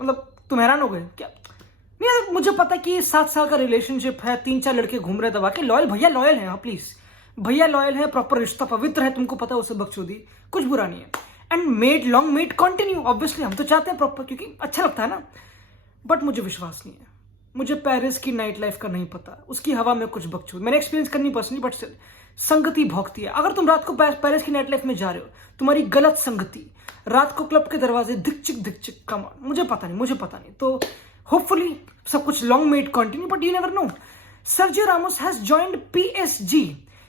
मतलब तुम हैरान हो गए क्या? नहीं यार, मुझे पता कि 7 साल का रिलेशनशिप है, 3-4 लड़के घूम रहे दबा के। लॉयल भैया लॉयल है, हाँ प्लीज भैया लॉयल है, प्रॉपर रिश्ता पवित्र है, तुमको पता है उससे बकचोदी कुछ बुरा नहीं है। And made long made continue, obviously हम तो चाहते हैं प्रॉपर, क्योंकि अच्छा लगता है ना। बट मुझे विश्वास नहीं है, मुझे पेरिस की नाइट लाइफ का नहीं पता, उसकी हवा में कुछ बकचोद मैंने एक्सपीरियंस करनी पर्सनली, बट संगति भौंकती है। अगर तुम रात को पेरिस की नाइट लाइफ में जा रहे हो, तुम्हारी गलत संगति, रात को क्लब के दरवाजे दिक चिक कम, मुझे पता नहीं। तो होपफुली सब कुछ long made continue, but you never know. Sergio Ramos has joined PSG.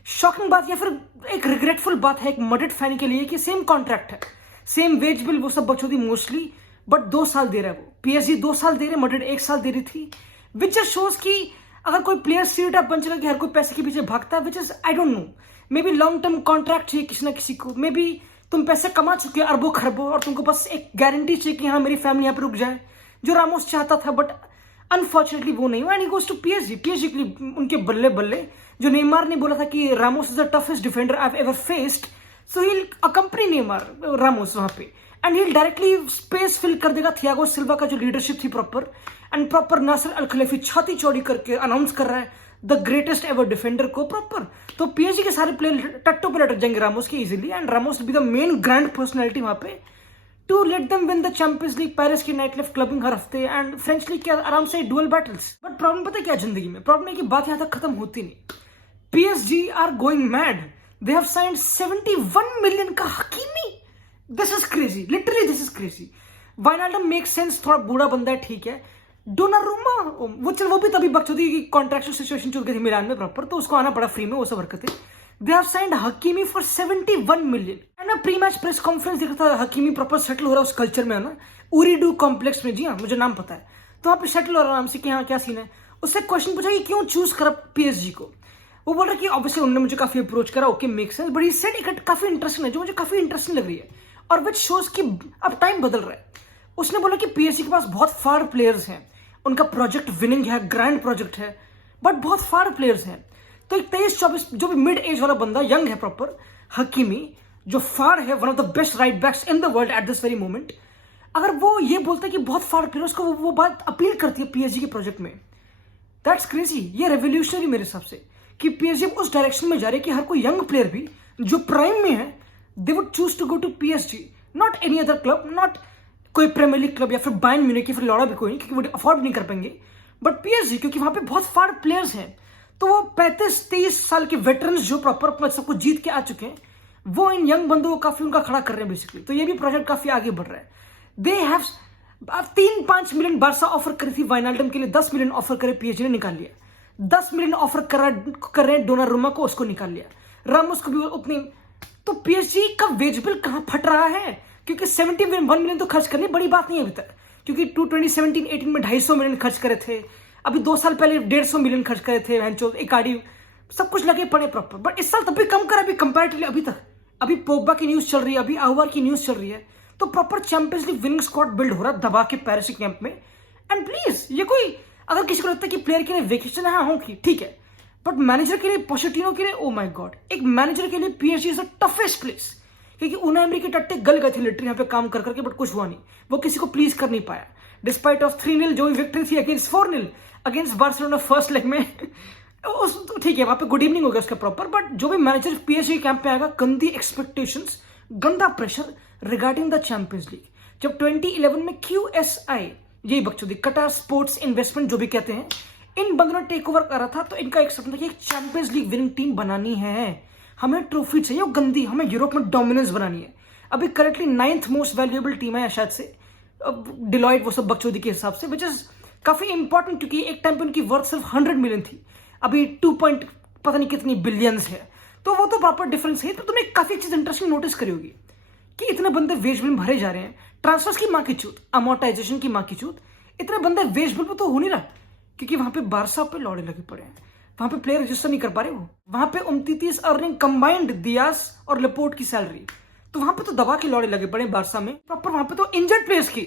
Shocking बात या फिर एक रिग्रेटफुल बात है एक मड्रिड फैन के लिए कि सेम कॉन्ट्रैक्ट है, सेम वेज बिल, वो सब बकचोदी मोस्टली, बट 2 साल दे रहा है वो। पीएसजी 2 साल दे रहे, मड्रिड 1 साल दे रही थी, विच शोज की अगर कोई प्लेयर सीट अप बन चला कि हर कोई पैसे के पीछे भागता है, which is I don't know, may be long term contract चाहिए किसी ना किसी को, मे बी तुम पैसे कमा चुके हो अरबों खरबों और तुमको बस एक गारंटी चाहिए कि हाँ मेरी फैमिली यहाँ पे रुक जाए, जो रामोस चाहता था, बट अनफॉर्चुनेटली वो नहीं हुआ। And he goes to PSG के लिए उनके बल्ले बल्ले, जो नेमार ने बोला था कि Ramos is the toughest defender I have ever faced, so he will accompany Neymar Ramos वहां पे, and he directly space fill कर देगा थियागो सिल्वा का जो लीडरशिप थी proper, and proper Nasser Al Khelaifi छाती चौड़ी करके अनाउंस कर रहा है द ग्रेटेस्ट एवर डिफेंडर को प्रॉपर। तो पीएसजी के सारे प्लेयर टट्टों पे लटक जाएंगे रामोस के easily, and Ramos be the main grand personality वहां पे to let them win the Champions League, Paris की नाइट लाइफ क्लबिंग हर हफ्ते, एंड फ्रेंच लीग के आराम से डुअल बैटल्स। बट प्रॉब्लम पता है क्या जिंदगी में? प्रॉब्लम है कि बात यहां तक खत्म होती नहीं। PSG are going mad, they have signed 71 million का Hakimi. This is crazy, literally this is crazy. Wijnaldum make sense, थोड़ा बूढ़ा बंदा है ठीक है। डोनारुमा वो भी तभी बकचोदी की कॉन्ट्रैक्चुअल सिचुएशन चल गई थी मिलान में प्रॉपर, तो उसको आना पड़ा फ्री में, वो सब हरकतें। दे have signed Hakimi for 71 million. And मैं प्री मैच प्रेस कॉन्फ्रेंस देख रहा था, हकीमी प्रॉपर सेटल हो रहा है उस कल्चर में, है ना, उरीडू कॉम्प्लेक्स में, जी हाँ मुझे नाम पता है, तो वहां पे सेटल हो रहा है आराम से कि हाँ क्या सीन है। उससे क्वेश्चन पूछा कि क्यों चूज करा पीएसजी को, वो बोल रहा कि ऑब्वियसली उन्होंने मुझे काफी अप्रोच करा, okay make sense, but he said एक काफी इंटरेस्टिंग है, जो मुझे काफी इंटरेस्टिंग लग रही है, और विच शोज की अब टाइम बदल रहा है। उसने बोला कि पीएसजी के पास बहुत फार प्लेयर्स हैं, उनका प्रोजेक्ट विनिंग है, ग्रैंड प्रोजेक्ट है, बट बहुत फार प्लेयर्स हैं। तो एक 23-24 जो भी मिड एज वाला बंदा, यंग है प्रॉपर, हकीमी, जो फार है, one of the best right backs in the world at this very moment, अगर वो ये बोलता है कि बहुत फार प्लेयर्स को, वो बात अपील करती है पीएसजी के प्रोजेक्ट में। दैट्स क्रेजी, ये रेवोल्यूशनरी मेरे हिसाब से, कि पीएसजी उस डायरेक्शन में जा रही है कि हर कोई यंग प्लेयर भी जो प्राइम में है, they would choose to go to PSG, not any other club, not कोई प्रीमियर लीग क्लब या फिर बायर्न म्यूनिख या फिर लौड़ा भी कोई नहीं, क्योंकि वो अफोर्ड नहीं कर पाएंगे, बट पीएसजी क्योंकि वहां पे बहुत फार प्लेयर्स हैं, तो वो 35-23 साल के वेटरन्स जो प्रॉपर अपना सब कुछ जीत के आ चुके हैं, वो इन यंग बंदों को काफी उनका खड़ा कर रहे हैं बेसिकली। तो ये भी प्रोजेक्ट काफी आगे बढ़ रहा है। They have 3-5 million Barça offer करी थी वाइनाल्डम के लिए, 10 मिलियन ऑफर करे, पीएसजी ने निकाल लिया। 10 मिलियन ऑफर कर रहे हैं डोनारुमा को, उसको निकाल लिया। रामोस को भी उतनी। तो पीएसजी का वेज बिल कहां फट रहा है, क्योंकि 71 मिलियन तो खर्च करनी बड़ी बात नहीं है अभी तक, क्योंकि 2017-18 में 250 मिलियन खर्च करे थे, अभी 2 साल पहले 150 मिलियन खर्च करे थे, इकार्डी सब कुछ लगे पड़े प्रॉपर, बट इस साल तब भी कम कर, अभी कंपैरेटिवली अभी तक, अभी पोग्बा की न्यूज चल रही है, अभी आहुआर की न्यूज चल रही है, तो proper champions league winning squad build हो रहा है दबा के पेरिस कैंप में। एंड प्लीज ये कोई अगर किसी को लगता है कि प्लेयर के लिए वेकेशन है, हाँ होगी ठीक है, बट मैनेजर के लिए, पोचेटिनो के लिए, ओ माय गॉड, एक मैनेजर के लिए PSG is the toughest place, क्योंकि उनाई एमरी के टट्टे गल गए थे लिटरली यहाँ पे काम कर करके, बट कुछ हुआ नहीं, वो किसी को प्लीज कर नहीं पाया, डिस्पाइट ऑफ 3-0 जो विक्ट्री थी against 4-0 against Barcelona first leg में। उस ठीक है वहां पे गुड इवनिंग हो गया उसका प्रॉपर, बट जो भी मैनेजर पीएसजी कैंप पे आएगा, गंदी एक्सपेक्टेशंस, गंदा pressure regarding the Champions league. जब 2011 में QSI, यही बकचोदी, कटार स्पोर्ट्स इन्वेस्टमेंट जो भी कहते हैं, इन बंदों ने टेक ओवर करा था, तो इनका एक सपना था कि एक चैंपियंस लीग विनिंग टीम बनानी है, हमें ट्रॉफी चाहिए, वो गंदी, हमें यूरोप में डोमिनेंस बनानी है। अभी currently 9th most valuable team है शायद से, डिलॉयट वो सब बकचोदी के हिसाब से, विच इज काफी इंपॉर्टेंट, क्योंकि एक टाइम पे उनकी वर्थ सिर्फ 100 मिलियन थी, अभी 2 पॉइंट पता नहीं कितनी बिलियंस है, तो वो तो प्रॉपर डिफरेंस है। तो तुमने काफी चीज इंटरेस्टिंग नोटिस करी होगी कि इतने बंदे वेज बिल भरे जा रहे हैं, ट्रांसफर्स की माँ की चूत, अमोर्टाइजेशन की माँ की चूत, इतने बंदे वेज बिल पे तो हो नहीं रहा, क्योंकि वहां पे बारसा पे लौड़े लगे पड़े हैं, वहां पे प्लेयर रजिस्टर नहीं कर पा रहे, वो वहां पे 29 अर्निंग कंबाइंड दियास और लेपोर्ट की सैलरी, तो वहां पे तो दबा के लौड़े लगे पड़े बारसा में प्रॉपर। वहां पे तो इंजर्ड प्लेयर्स की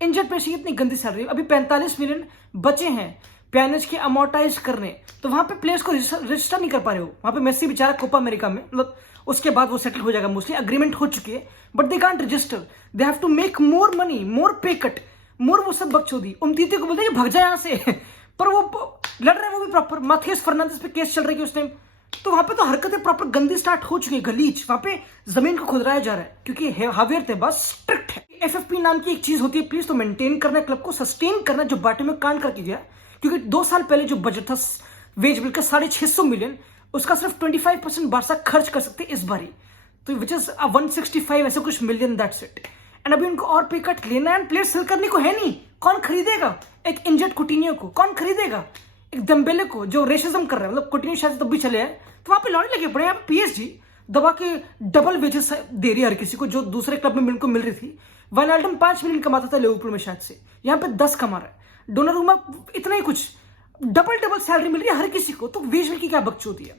इतनी गंदी सैलरी, अभी 45 मिलियन बचे हैं पैनेज के अमोर्टाइज करने, तो वहां पे प्लेयर्स को रजिस्टर नहीं कर पा रहे हो। वहां पे मेसी बेचारा कोपा अमेरिका में, मतलब उसके बाद वो सेटल हो जाएगा, मोस्टली एग्रीमेंट हो चुकी है, but they can't register, they have to make more money, more pay cut, मोर वो सब बकचोदी। उमतीते को बोलते हैं कि भाग जा यहाँ से पर वो लड़ रहे हैं वो भी प्रॉपर। माथियस फर्नांडिस पे केस चल रहा है उस टाइम, तो वहां पे तो हरकतें प्रॉपर गंदी स्टार्ट हो चुकी है, गलीच। वहां पे जमीन को खुदराया जा रहा है क्योंकि हावियर तेबास स्ट्रिक्ट है। एफएफपी नाम की एक चीज होती है प्लीज, तो मेंटेन करना, क्लब को सस्टेन करना, जो बाटे में कांड करके गया। क्योंकि 2 साल पहले जो बजट था वेज बिल का 650 मिलियन, उसका सिर्फ 25% बारसा खर्च कर सकते इस बारी, तो विच इज 165 ऐसे कुछ मिलियन, दैट्स इट। एंड अभी उनको और पे कट लेना है, प्लेयर सेल करने को है नहीं। कौन खरीदेगा एक इंजर्ड कुटिन्यो को? कौन खरीदेगा एक दम्बेले को जो रेसिज्म कर रहा है? मतलब कुटिन्यो शायद तब भी चले आए, तो वहां पे लॉरी लगे पड़े। यहाँ पे पीएसजी दबा के डबल वेजेस दे रही है हर किसी को, जो दूसरे क्लब में उनको मिल रही थी। वाइनाल्डम 5 मिलियन कमाता था लिवरपूल में शायद से, यहाँ पे 10 कमा रहा है। डोनारुमा इतना ही कुछ, डबल सैलरी मिल रही है हर किसी को, तो वेज बिल की क्या बकचोदी है।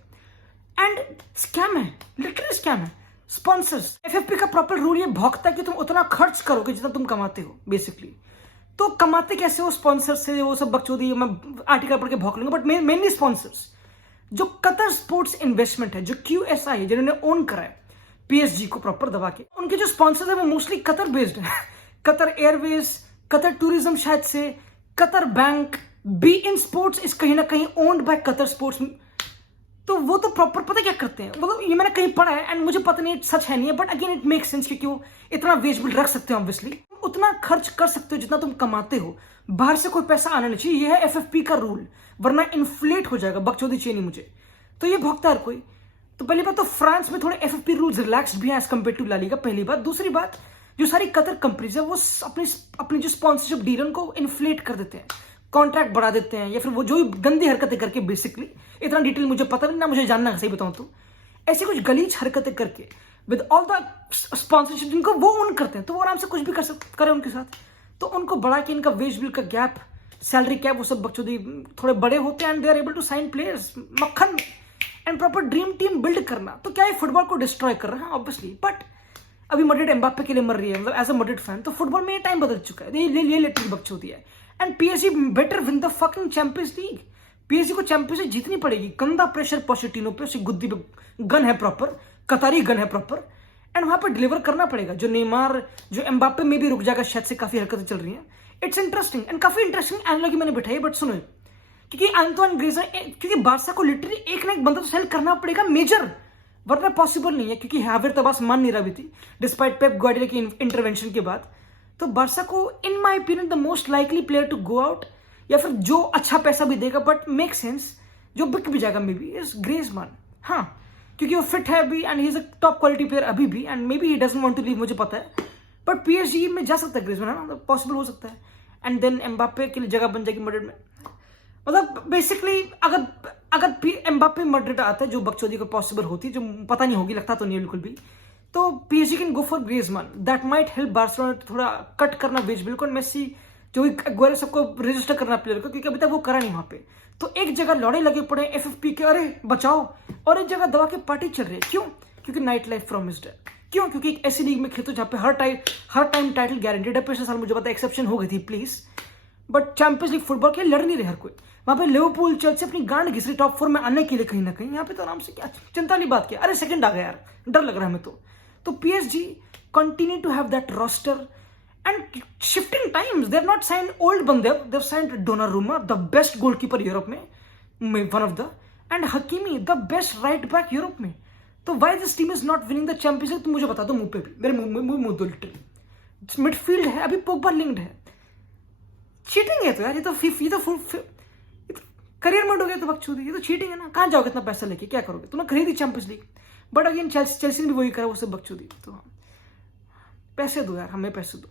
एंड स्कैम है, लिटरली स्कैम है। स्पॉन्सर्स, एफएफपी का प्रॉपर रूल ये भौंकता है कि तुम उतना खर्च करोगे जितना तुम कमाते हो बेसिकली। तो कमाते कैसे हो स्पॉन्सर से, वो सब बकचोदी मैं आर्टिकल पढ़ के भौंक लूंगा। बट मेनली स्पॉन्सर्स, जो कतर स्पोर्ट्स इन्वेस्टमेंट है, जो QSI है, जिन्होंने ओन करा है पीएसजी को प्रॉपर दबा के, उनके जो स्पॉन्सर्स है वो मोस्टली कतर बेस्ड है। कतर एयरवेज, कतर टूरिज्म शायद से, Qatar bank, be in sports is कहीं ना कहीं ओन्ड बाय कतर स्पोर्ट्स। तो वो तो प्रॉपर पता क्या करते हैं, मतलब ये मैंने कहीं पढ़ा है एंड मुझे पता नहीं सच है नहीं है, but again it make sense क्योंकि वो इतना वेज बिल रख सकते हो ऑब्वियसली, उतना खर्च कर सकते हो जितना तुम कमाते हो। बाहर से कोई पैसा आना नहीं चाहिए, ये है एफएफपी का रूल, वरना इन्फ्लेट हो जाएगा। बकचोदी चाहिए नहीं मुझे, तो ये भोगता हर कोई। तो पहली बात तो फ्रांस में थोड़े एफएफपी रूल्स रिलैक्स्ड भी हैं as compare to La Liga, पहली बात। दूसरी बात, जो सारी कतर कंपनीज है वो अपनी जो स्पॉन्सरशिप डील उनको इन्फ्लेट कर देते हैं, कॉन्ट्रैक्ट बढ़ा देते हैं, या फिर वो जो गंदी हरकतें करके बेसिकली, इतना डिटेल मुझे पता नहीं ना, मुझे जानना है सही बताऊं तो, ऐसी कुछ गलीच हरकतें करके विद ऑल द स्पॉन्सरशिप जिनको वो ओन करते हैं, तो वो आराम से कुछ भी करे उनके साथ। तो उनको बढ़ा के इनका वेज बिल का गैप, सैलरी कैप, वो सब बकचोदी थोड़े बड़े होते हैं and they are able to sign players मक्खन and proper dream team build करना। तो क्या ये फुटबॉल को डिस्ट्रॉय कर रहा है ऑब्वियसली, बट अभी मड्रिड एम्बाप्पे के लिए मर रही है, मतलब एज अ मड्रिड फैन। तो फुटबॉल में ये टाइम बदल चुका है, ये लिटरली बकचोदी है। And PSG better win the fucking champions league. PSG को चैंपियंस लीग जीतनी पड़ेगी। गंदा प्रेशर पोचेटिनो पे, उसी गुद्दी पे गन है प्रॉपर, कतारी गन है प्रॉपर, एंड वहां पे डिलीवर करना पड़ेगा। जो नेमार, जो एम्बाप्पे में भी रुक जाएगा शायद से, काफी हरकतें चल रही हैं। इट्स इंटरेस्टिंग एंड काफी इंटरेस्टिंग एनालॉजी मैंने बैठाई, बट सुनो, क्योंकि एंटोइन ग्रीजमान, क्योंकि बारसा को लिटरली एक ना एक बंदा तो सेल करना पड़ेगा मेजर, वरना पॉसिबल नहीं है। क्योंकि हावियर तबास मान नहीं रहा भी थी डिस्पाइट पेप गार्डियोला की इंटरवेंशन के बाद। तो बारसा को in my opinion the most likely player to go out, या फिर जो अच्छा पैसा भी देगा बट मेक सेंस, जो बिक भी जाएगा मे बी, इज ग्रीजमान। हाँ, क्योंकि वो फिट है अभी and he is a top quality player अभी भी, and may be he doesn't want to leave, मुझे पता है। बट पीएसजी में जा सकता है ग्रीजमान, है ना, पॉसिबल हो सकता है। एंड देन एम्बाप्पे के लिए जगह बन जाएगी मड्रिड में। मतलब बेसिकली अगर एम्बाप्पे मड्रिड आता है, जो बकचोदी को पॉसिबल होती, जो पता नहीं होगी, लगता तो नहीं है बिल्कुल भी, तो PSG can go for ग्रीजमान। That might help Barcelona थोड़ा कट करना वेज बिल को, मेसी जो एग्वायरो सबको रजिस्टर करना प्लेयर को, क्योंकि अभी तक वो करा नहीं वहां पे। तो एक जगह लौड़े लगे पड़े एफएफपी के, अरे बचाओ, और एक जगह दवा के पार्टी चल रही है। क्यों? क्योंकि नाइट लाइफ प्रॉमिस्ड है। क्यों? क्योंकि एक ऐसी लीग में खेलते जहाँ पे हर टाइम टाइटल गारंटेड है। पिछले साल मुझे पता एक्सेप्शन हो गई थी please, but champions league football के लड़ नहीं रहे हर कोई। वहां पे लिवरपूल चेल्सी अपनी गांड घिस रही टॉप 4 में आने के लिए कहीं ना कहीं। यहाँ पे तो आराम से क्या चिंता वाली बात क्या, अरे सेकंड आ गया यार, डर लग रहा है हमें तो PSG continue to have that roster and shifting times. They have not signed old बंदे, they have signed Donnarumma, the best goalkeeper Europe में, one of the, and Hakimi, the best right back Europe में। तो why this team is not winning the Champions League, तो मुझे बता दो मुंह पे भी, मेरे मुंह दो लिटरली। मिडफील्ड है अभी, पोग्बा लिंक्ड है, चीटिंग है तो यार, ये तो करियर मोड हो गया तो बकचोदी, ये तो चीटिंग है ना। कहाँ जाओगे इतना पैसा लेके, क्या करोगे? तुमने खरीदी champions league, but again Chelsea ने भी वही करा, वो सब बकचोदी। तो पैसे दो यार, हमें पैसे दो।